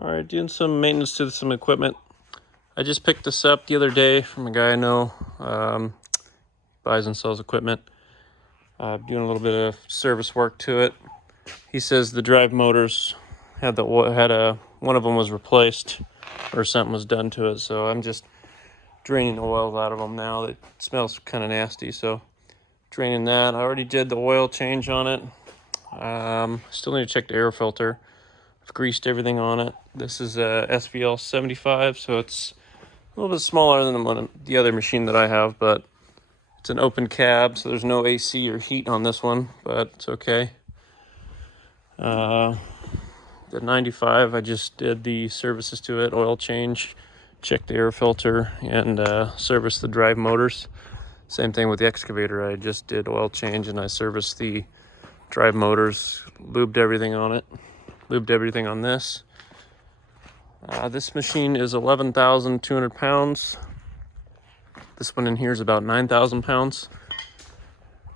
All right, doing some maintenance to some equipment. I just picked this up the other day from a guy I know, buys and sells equipment. Doing a little bit of service work to it. He says the drive motors one of them was replaced or something was done to it. So I'm just draining the oils out of them now. It smells kind of nasty, so draining that. I already did the oil change on it. Still need to check the air filter. I've greased everything on it. This is a svl75, so it's a little bit smaller than the other machine that I have, but it's an open cab, so there's no AC or heat on this one, but it's okay. The 95, I just did the services to it, oil change, checked the air filter, and serviced the drive motors. Same thing with the excavator. I just did oil change and I serviced the drive motors, lubed everything on it, lubed everything on this. This machine is 11,200 pounds. This one in here is about 9,000 pounds.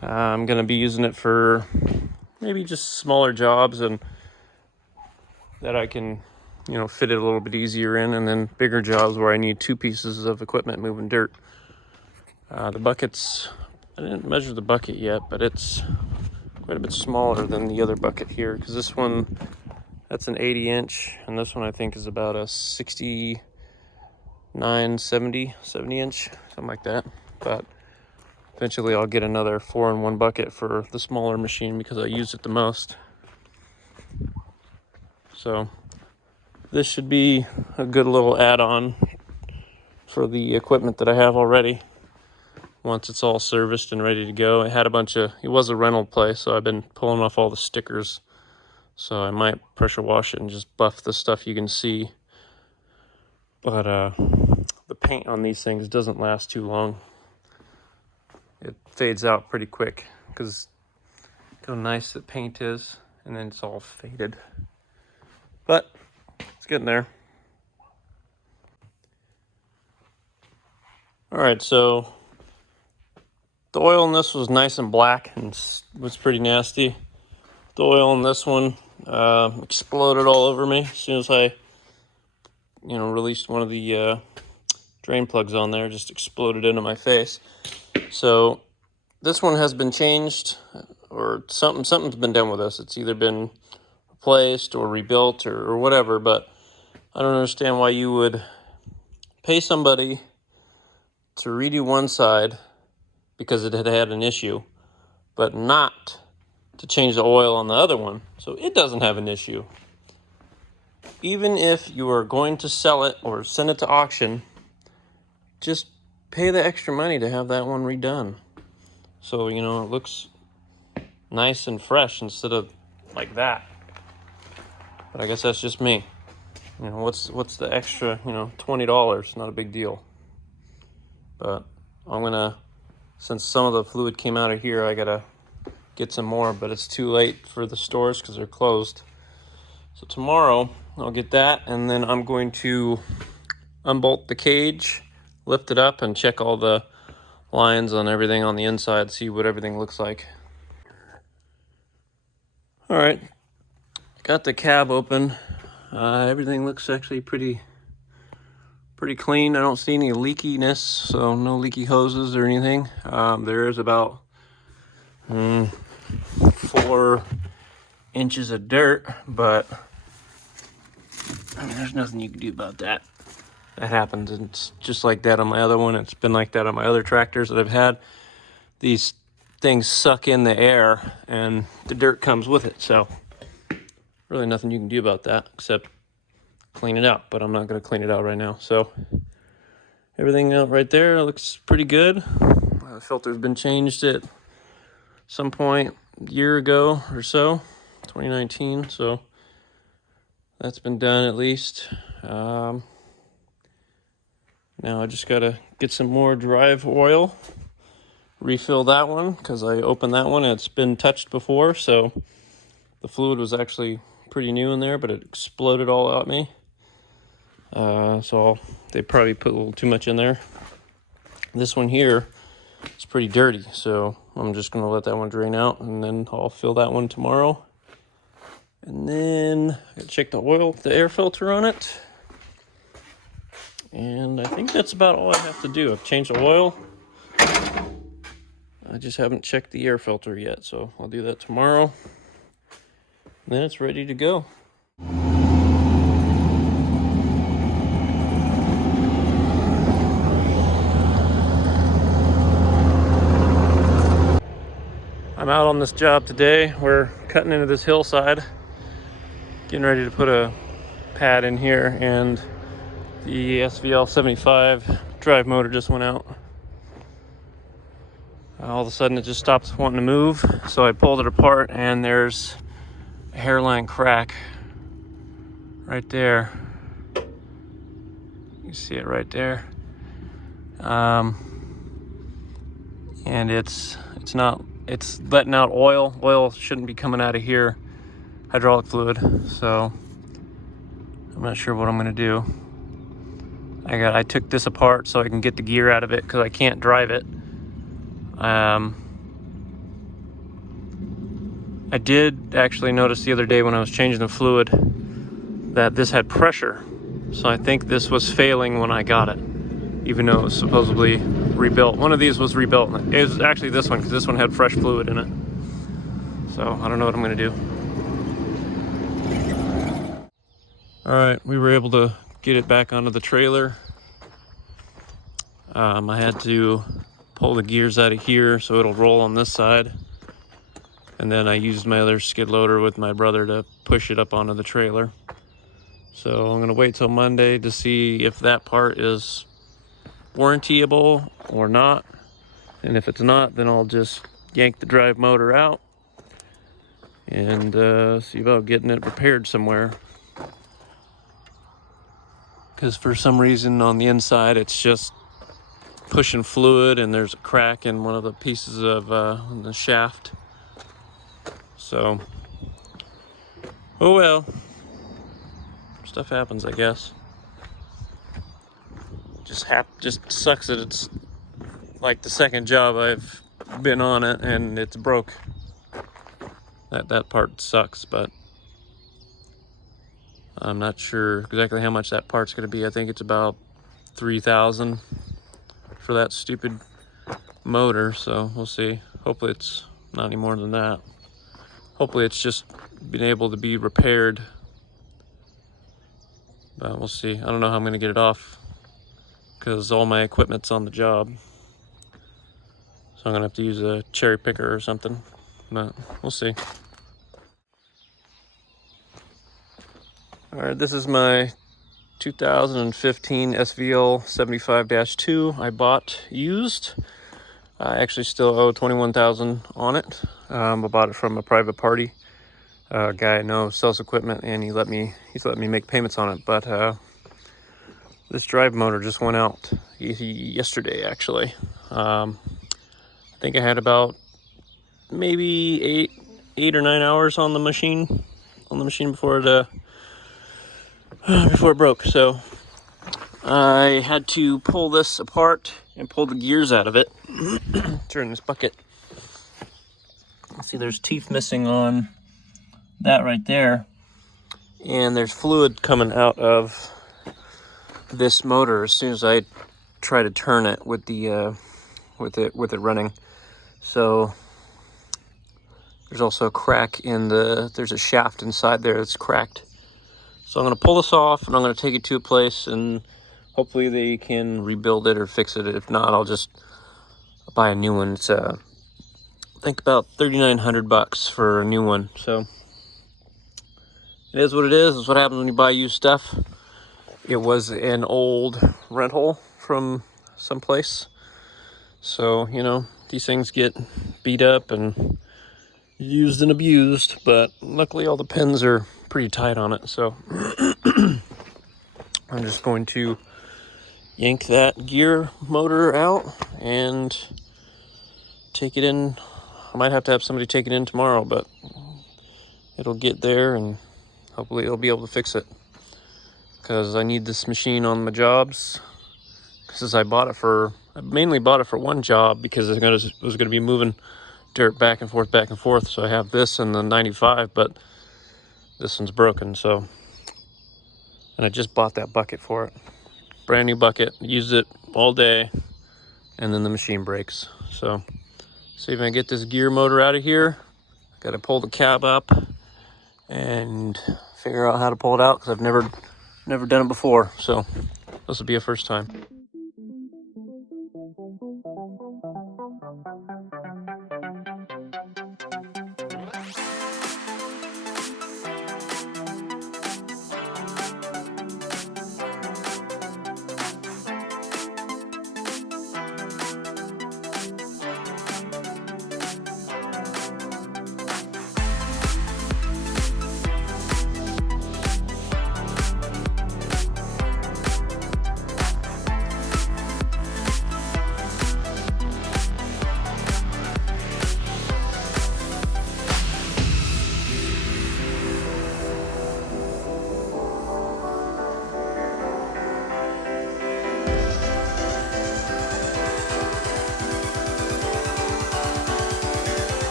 I'm going to be using it for maybe just smaller jobs and that I can, fit it a little bit easier in, and then bigger jobs where I need two pieces of equipment moving dirt. The buckets, I didn't measure the bucket yet, but it's quite a bit smaller than the other bucket here, because this one, that's an 80-inch, and this one I think is about a 70 inch, something like that. But eventually I'll get another 4-in-1 bucket for the smaller machine because I use it the most. So this should be a good little add-on for the equipment that I have already. Once it's all serviced and ready to go. It was a rental place, so I've been pulling off all the stickers. So I might pressure wash it and just buff the stuff you can see. But the paint on these things doesn't last too long. It fades out pretty quick because how nice the paint is, and then it's all faded. But it's getting there. All right, so the oil in this was nice and black and was pretty nasty. The oil in this one exploded all over me as soon as I, released one of the drain plugs on there. Just exploded into my face. So this one has been changed, or something's been done with this. It's either been replaced or rebuilt or whatever, but I don't understand why you would pay somebody to redo one side because it had an issue, but not to change the oil on the other one so it doesn't have an issue. Even if you are going to sell it or send it to auction, just pay the extra money to have that one redone. So, it looks nice and fresh instead of like that. But I guess that's just me. What's the extra, $20, not a big deal. But since some of the fluid came out of here, I gotta get some more, but it's too late for the stores because they're closed. So tomorrow I'll get that, and then I'm going to unbolt the cage, lift it up, and check all the lines on everything on the inside, see what everything looks like. All right, got the cab open. Everything looks actually pretty clean. I don't see any leakiness, so no leaky hoses or anything. There is about 4 inches of dirt, but there's nothing you can do about that. That happens. It's just like that on my other one. It's been like that on my other tractors that I've had. These things suck in the air and the dirt comes with it. So really nothing you can do about that except clean it out, but I'm not going to clean it out right now. So everything out right there looks pretty good. The filter's been changed at some point a year ago or so, 2019. So that's been done at least. Now I just got to get some more drive oil, refill that one because I opened that one and it's been touched before. So the fluid was actually pretty new in there, but it exploded all at me. So they probably put a little too much in there. This one here is pretty dirty, so I'm just going to let that one drain out, and then I'll fill that one tomorrow. And then I gotta check the oil, the air filter on it. And I think that's about all I have to do. I've changed the oil. I just haven't checked the air filter yet, so I'll do that tomorrow. And then it's ready to go. I'm out on this job today. We're cutting into this hillside, getting ready to put a pad in here, and the svl75 drive motor just went out. All of a sudden it just stopped wanting to move, so I pulled it apart and there's a hairline crack right there. You see it right there. And it's letting out oil. Oil shouldn't be coming out of here, hydraulic fluid. So I'm not sure what I'm gonna do. I took this apart so I can get the gear out of it because I can't drive it. I did actually notice the other day when I was changing the fluid that this had pressure. So I think this was failing when I got it, even though it was supposedly rebuilt. One of these was rebuilt. It was actually this one, because this one had fresh fluid in it. So I don't know what I'm gonna do. All right, we were able to get it back onto the trailer. I had to pull the gears out of here so it'll roll on this side. And then I used my other skid loader with my brother to push it up onto the trailer. So I'm gonna wait till Monday to see if that part is warrantyable or not. And if it's not, then I'll just yank the drive motor out and see about getting it repaired somewhere. Because for some reason on the inside it's just pushing fluid and there's a crack in one of the pieces of the shaft. So, oh well, stuff happens, I guess. Just sucks that it's like the second job I've been on it and it's broke. That part sucks, but I'm not sure exactly how much that part's gonna be. I think it's about $3,000 for that stupid motor, so we'll see. Hopefully it's not any more than that. Hopefully it's just been able to be repaired, but we'll see. I don't know how I'm gonna get it off because all my equipment's on the job. So I'm gonna have to use a cherry picker or something, but we'll see. All right, this is my 2015 svl75-2 I bought used. I actually still owe $21,000 on it. I bought it from a private party. A guy I know sells equipment, and he's let me make payments on it. But this drive motor just went out yesterday, actually. I think I had about maybe eight or 9 hours on the machine before it broke. So I had to pull this apart and pull the gears out of it. Turn this bucket. See, there's teeth missing on that right there, and there's fluid coming out of this motor as soon as I try to turn it with the with it running. So there's also a crack in there's a shaft inside there that's cracked. So I'm going to pull this off and I'm going to take it to a place and hopefully they can rebuild it or fix it. If not, I'll just buy a new one. It's I think about $3,900 for a new one. So it is what it is. It's what happens when you buy used stuff. It was an old rental from someplace. So, you know, these things get beat up and used and abused, but luckily all the pins are pretty tight on it. So I'm just going to yank that gear motor out and take it in. I might have to have somebody take it in tomorrow, but it'll get there and hopefully it'll be able to fix it, because I need this machine on my jobs. Because I mainly bought it for one job because I was going to be moving dirt back and forth. So I have this and the 95, but this one's broken. So, and I just bought that bucket for it. Brand new bucket, used it all day, and then the machine breaks. So, see if I can get this gear motor out of here. Got to pull the cab up and figure out how to pull it out, because I've never done it before. So this will be a first time.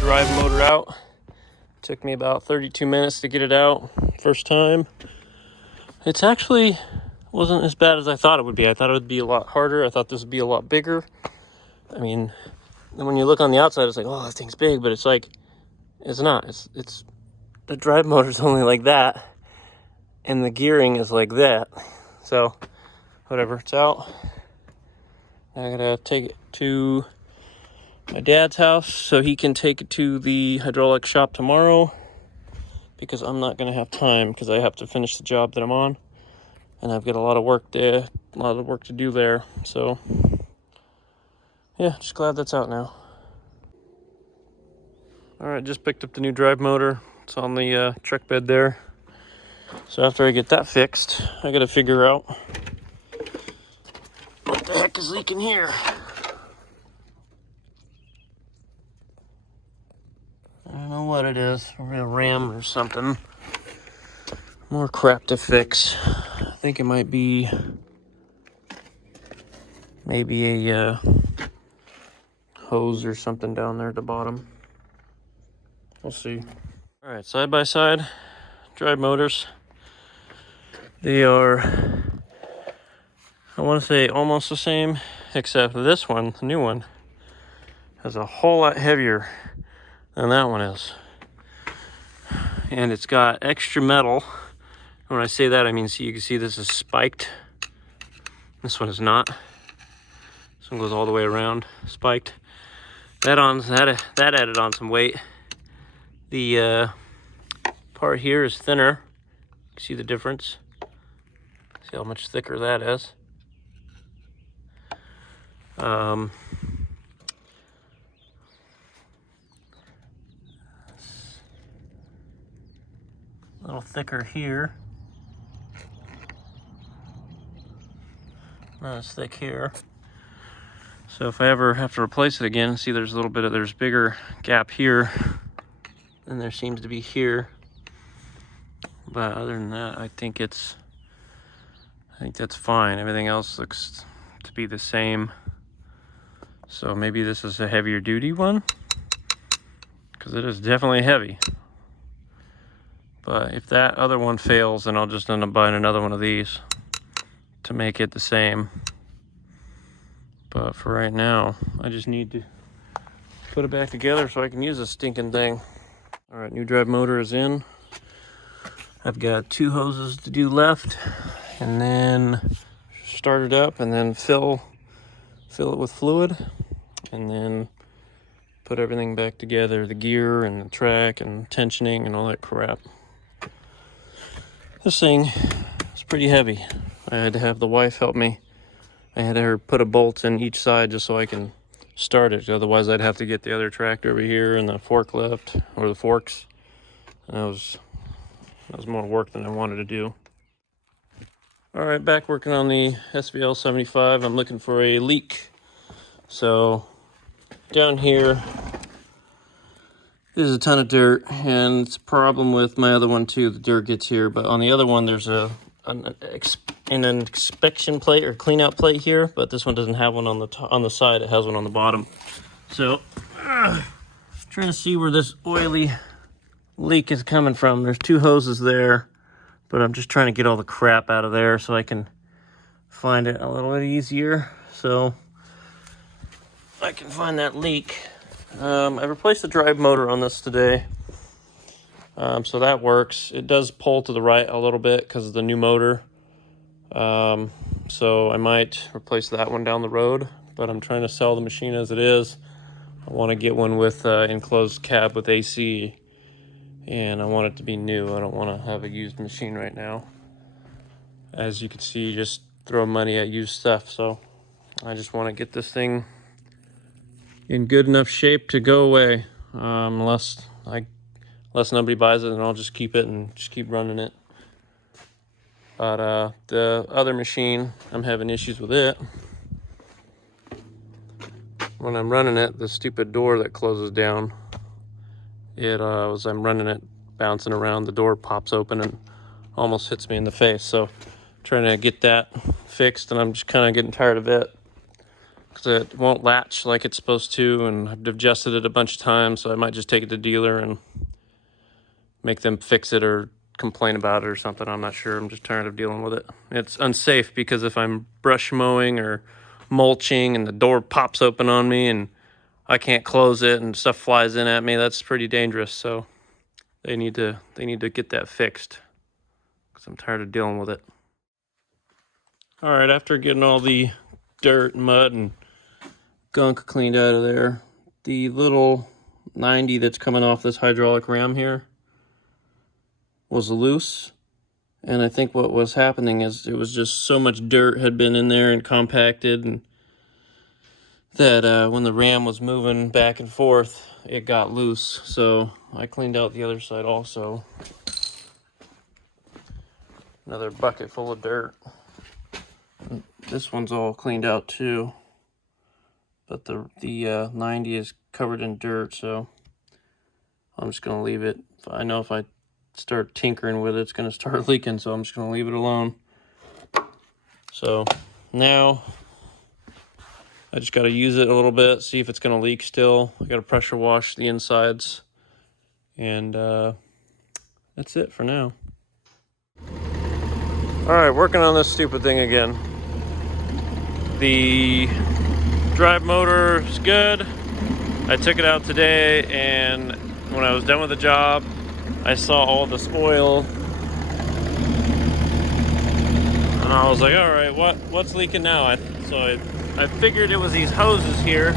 Drive motor out. Took me about 32 minutes to get it out first time. It's actually wasn't as bad as I thought it would be. I thought it would be a lot harder. I thought this would be a lot bigger. I mean, when you look on the outside, it's like, oh, this thing's big, but it's like, it's not. It's the drive motor's only like that, and the gearing is like that. So, whatever, it's out. I gotta take it to my dad's house so he can take it to the hydraulic shop tomorrow, because I'm not gonna have time, because I have to finish the job that I'm on, and I've got a lot of work there, a lot of work to do there. So yeah, just glad that's out now. All right, just picked up the new drive motor. It's on the truck bed there. So after I get that fixed, I gotta figure out what the heck is leaking here. I don't know what it is. Maybe a ram or something. More crap to fix. I think it might be maybe a hose or something down there at the bottom. We'll see. All right, side by side drive motors. They are, I want to say, almost the same, except this one, the new one, is a whole lot heavier than that one is. And it's got extra metal. When I say that, I mean, see, you can see this is spiked. This one is not. This one goes all the way around, spiked. That added on some weight. The part here is thinner. You can see the difference. See how much thicker that is. A little thicker here. Not as thick here. So if I ever have to replace it again, see there's a little bit of, there's bigger gap here than there seems to be here. But other than that, I think that's fine. Everything else looks to be the same. So maybe this is a heavier duty one, because it is definitely heavy. But if that other one fails, then I'll just end up buying another one of these to make it the same. But for right now, I just need to put it back together so I can use this stinking thing. All right, new drive motor is in. I've got 2 hoses to do left, and then start it up, and then fill it with fluid, and then put everything back together, the gear and the track and tensioning and all that crap. This thing is pretty heavy. I had to have the wife help me. I had her put a bolt in each side just so I can start it. Otherwise, I'd have to get the other tractor over here and the forklift or the forks. And that was more work than I wanted to do. All right, back working on the SVL75. I'm looking for a leak. So down here, there's a ton of dirt, and it's a problem with my other one too. The dirt gets here, but on the other one, there's an inspection plate or clean out plate here, but this one doesn't have one on the side. It has one on the bottom. So Trying to see where this oily leak is coming from. There's two hoses there, but I'm just trying to get all the crap out of there so I can find it a little bit easier. So I can find that leak. I replaced the drive motor on this today. So that works. It does pull to the right a little bit because of the new motor. So I might replace that one down the road, but I'm trying to sell the machine as it is. I want to get one with enclosed cab with AC, and I want it to be new. I don't want to have a used machine right now. As you can see, just throw money at used stuff. So I just want to get this thing in good enough shape to go away. Unless nobody buys it, and I'll just keep it and just keep running it. But the other machine, I'm having issues with it. When I'm running it, the stupid door that closes down, as I'm running it, bouncing around, the door pops open and almost hits me in the face. So I'm trying to get that fixed, and I'm just kind of getting tired of it because it won't latch like it's supposed to, and I've adjusted it a bunch of times, so I might just take it to the dealer and make them fix it or complain about it or something. I'm not sure. I'm just tired of dealing with it. It's unsafe because if I'm brush mowing or mulching and the door pops open on me and I can't close it and stuff flies in at me, that's pretty dangerous. So they need to get that fixed because I'm tired of dealing with it. All right, after getting all the dirt and mud and gunk cleaned out of there, the little 90 that's coming off this hydraulic ram here was loose, and I think what was happening is it was just so much dirt had been in there and compacted, and that when the ram was moving back and forth, it got loose. So I cleaned out the other side also. Another bucket full of dirt. This one's all cleaned out too, but the 90 is covered in dirt, so I'm just gonna leave it. I know if I start tinkering with it, it's gonna start leaking, so I'm just gonna leave it alone. So now I just gotta use it a little bit, see if it's gonna leak still. I gotta pressure wash the insides, and that's it for now. All right, working on this stupid thing again. The drive motor is good. I took it out today, and when I was done with the job, I saw all this oil, and I was like, all right, what's leaking now? So I figured it was these hoses here,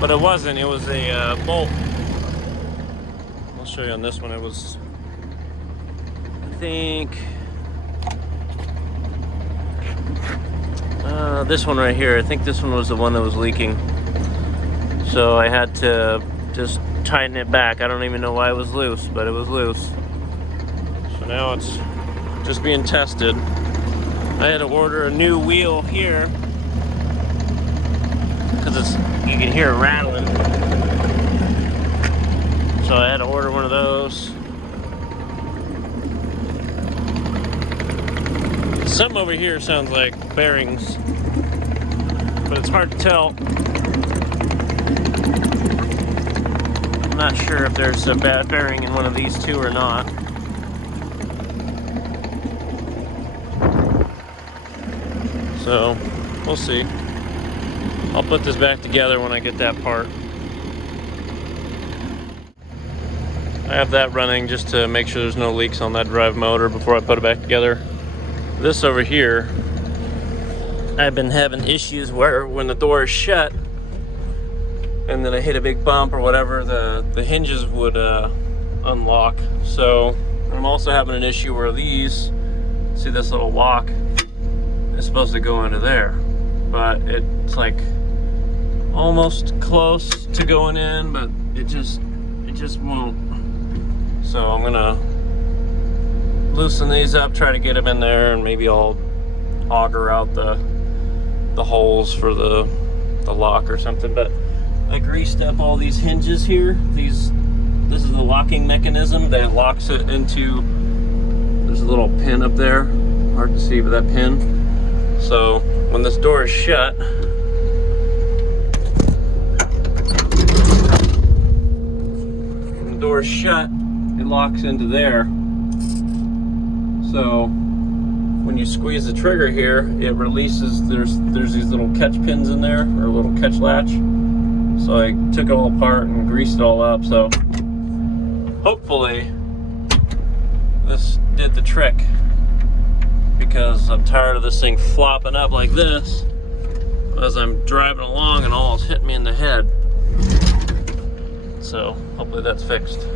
but it wasn't. It was a bolt. I'll show you on this one. It was, I think, this one right here. I think this one was the one that was leaking. So I had to just tighten it back. I don't even know why it was loose, but it was loose. So now it's just being tested. I had to order a new wheel here because you can hear it rattling. So I had to order one of those. Something over here sounds like bearings, but it's hard to tell. I'm not sure if there's a bad bearing in one of these two or not. So we'll see. I'll put this back together when I get that part. I have that running just to make sure there's no leaks on that drive motor before I put it back together. This over here, I've been having issues where when the door is shut and then I hit a big bump or whatever, the hinges would unlock. So I'm also having an issue where these, see this little lock is supposed to go into there, but it's like almost close to going in, but it just won't. So I'm gonna loosen these up, try to get them in there, and maybe I'll auger out the holes for the lock or something. But I greased up all these hinges here. This is the locking mechanism that locks it into, there's a little pin up there, hard to see, but that pin. So when this door is shut, door's shut, it locks into there. So when you squeeze the trigger here, it releases, there's these little catch pins in there, or a little catch latch. So I took it all apart and greased it all up. So hopefully this did the trick, because I'm tired of this thing flopping up like this as I'm driving along and almost hit me in the head. So hopefully that's fixed.